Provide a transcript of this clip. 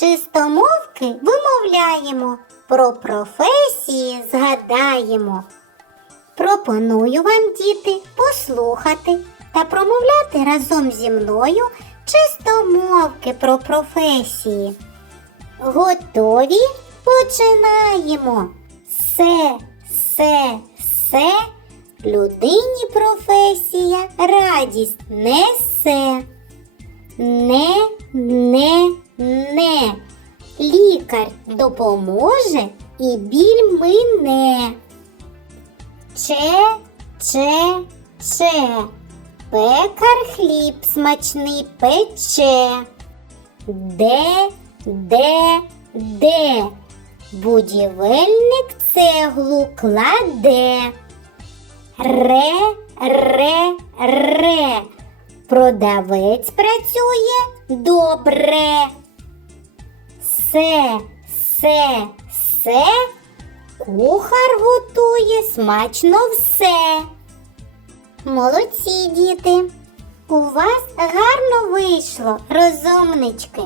Чистомовки вимовляємо, про професії згадаємо. Пропоную вам, діти, послухати та промовляти разом зі мною чистомовки про професії. Готові? Починаємо. Се, се, се, людині професія радість несе. Не, не, не. Лікар допоможе і біль мине. Че, че, че. Пекар хліб смачний пече. Де, де, де. Будівельник цеглу кладе. Ре, ре, ре. Продавець працює добре. Се, все, все. Кухар готує смачно все. Молодці, діти. У вас гарно вийшло, розумнички.